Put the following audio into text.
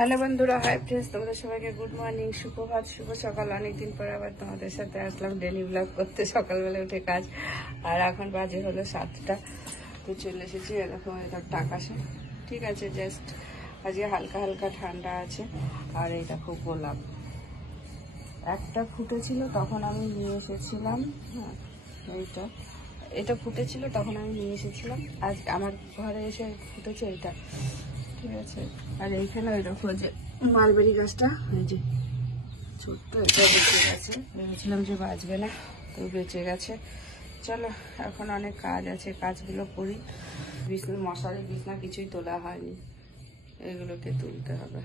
Hello বন্ধুরা, hi friends, তোমাদের সবাইকে গুড মর্নিং, সুপ্রভাত, শুভ সকাল। অনেকদিন পরে আবার তোমাদের সাথে আসলাম ডেলি ব্লগ করতে, সকালবেলা উঠে কাজ। আর এখন বাজে হলো 7টা, তো চলে এসেছি এরকম একটা আকাশে। ঠিক আছে, জাস্ট আজকে হালকা হালকা ঠান্ডা আছে। আর এইটা খুব গোলাপ একটা ফুটেছিল, তখন আমি নিয়ে এসেছিলাম। হ্যাঁ, এটা ফুটেছিল, তখন আমি নিয়ে এসেছিলাম। আজ আমার ঘরে এসে ফুটেছে এটা। ঠিক আছে, আর এইখানে ওই রকম যে মালবেরি গাছটা, এই যে ছোট্ট, এটা বেঁচে গেছে। ভেবেছিলাম যে বাঁচবে না, তো বেঁচে গেছে। চলো, এখন অনেক কাজ আছে, কাজগুলো করি। বিছনা, মশারি, বিছনা কিছুই তোলা হয়নি, এগুলোকে তুলতে হবে।